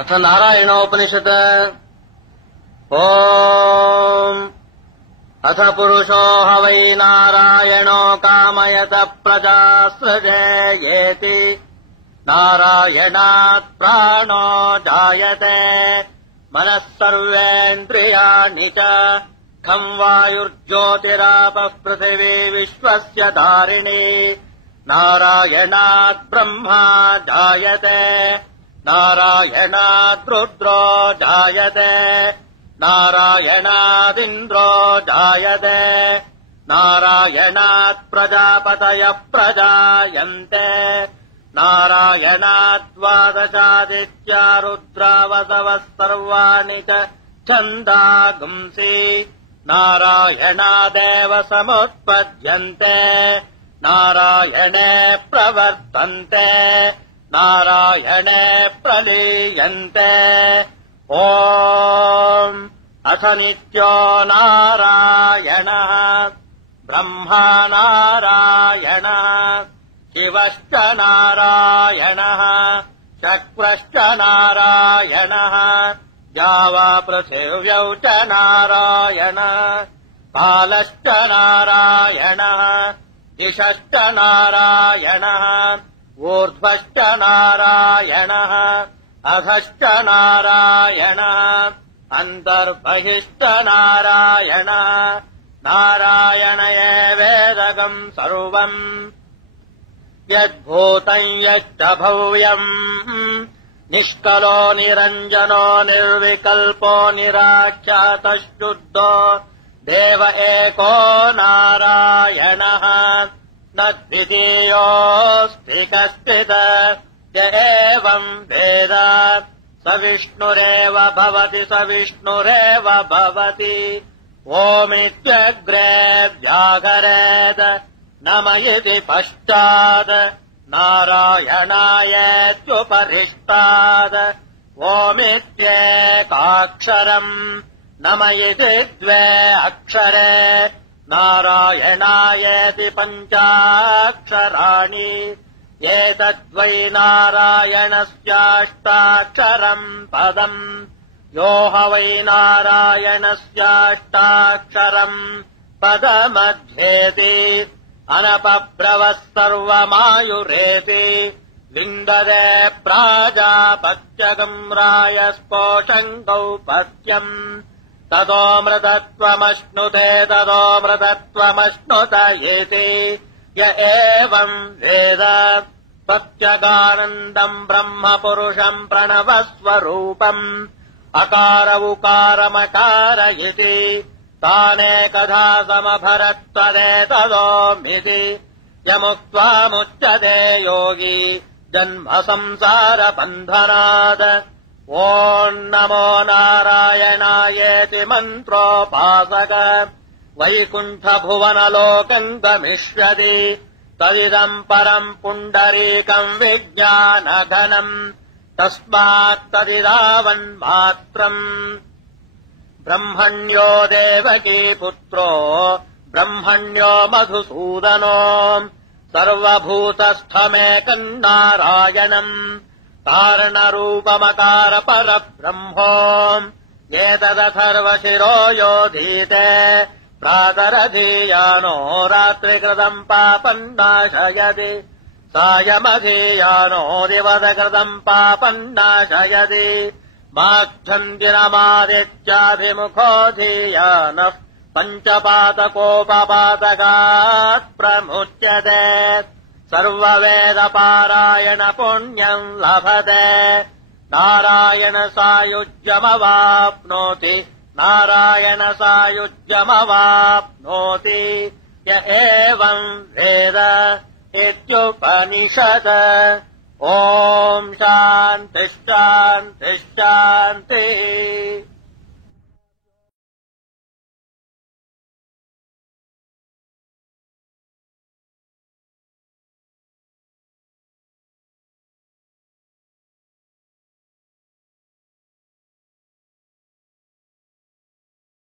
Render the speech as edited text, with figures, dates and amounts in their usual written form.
अथ नारायणोपनिषत् ओम् अथ पुरुषो ह वै नारायणो कामयत प्रजासृजेयेति नारायणात् प्राणो जायते मनः सर्वेन्द्रियाणि च खं वायुर्ज्योतिरापः पृथिवी विश्वस्य धारिणी नारायणात् ब्रह्मा जायते नारायणात् रुद्रो जायते नारायणादिन्द्रो जायते नारायणात् प्रजापतयः प्रजायन्ते नारायणात् द्वादशादित्या रुद्रावसवः सर्वाणि च छन्दागुंसि नारायणादेव समुत्पद्यन्ते नारायणे प्रवर्तन्ते नारायणे प्रलीयन्ते ओम् अथ नित्यो नारायणः ब्रह्मा नारायणः शिवश्च नारायणः शक्रश्च नारायणः द्यावा पृथिव्यौ च नारायणः कालश्च नारायणः दिशश्च नारायणः ऊर्ध्वश्च नारायणः अधश्च नारायणः अन्तर्बहिश्च नारायणः नारायण एवेदगम् सर्वम् यद्भूतम् यच्च भव्यम् निष्कलो निरञ्जनो निर्विकल्पो निराख्यातशुद्धो देव एको नारायणः न द्वितीयोऽस्ति कश्चित् य एवम् वेद स विष्णुरेव भवति स विष्णुरेव भवति ओमित्यग्रे व्याघरेत् नम इति पश्चात् नारायणायेत्युपरिष्टात् ओमित्येकाक्षरम् नम इति द्वे अक्षरे नारायणायेति पञ्चाक्षराणि एतद्वै नारायणस्याष्टाक्षरम् पदम् यो ह वै नारायणस्याष्टाक्षरम् पदमध्येति अनपब्रवः सर्वमायुरेति विन्ददे प्राजापत्यगम् रायस्पोषम् गौपत्यम् ततोऽमृतत्वमश्नुते ततोऽमृतत्वमश्नुत इति य एवम् वेद प्रत्यगानन्दम् ब्रह्म पुरुषम् प्रणवस्वरूपम् अकार उकारमकार इति तानेकधा समभरत्वदेतदोमिति यमुक्त्वामुच्यते योगी जन्म संसारबन्धनात् ओम् नमो नारायणायेति मन्त्रोपासक वैकुण्ठभुवनलोकम् गमिष्यति तदिदम् परम् पुण्डरीकम् विज्ञानघनम् तस्मात्तदिदावन्मात्रम् ब्रह्मण्यो देवकी पुत्रो ब्रह्मण्यो मधुसूदनो सर्वभूतस्थमेकम् नारायणम् कारणरूपमकार परब्रह्मो एतदथर्वशिरो योधीते प्रातरधीयानो रात्रिकृतम् पापम् नाशयति सायमधीयानो दिवसकृतम् पापम् नाशयति माच्छन्दिनमादित्याभिमुखोऽधीयानः पञ्चपातकोपपातकात् प्रमुच्यते सर्ववेदपारायण पुण्यम् लभते नारायणसायुज्यमवाप्नोति नारायणसायुज्यमवाप्नोति य एवम् वेद इत्युपनिषत् ओम् शान्तिः शान्तिः शान्तिः।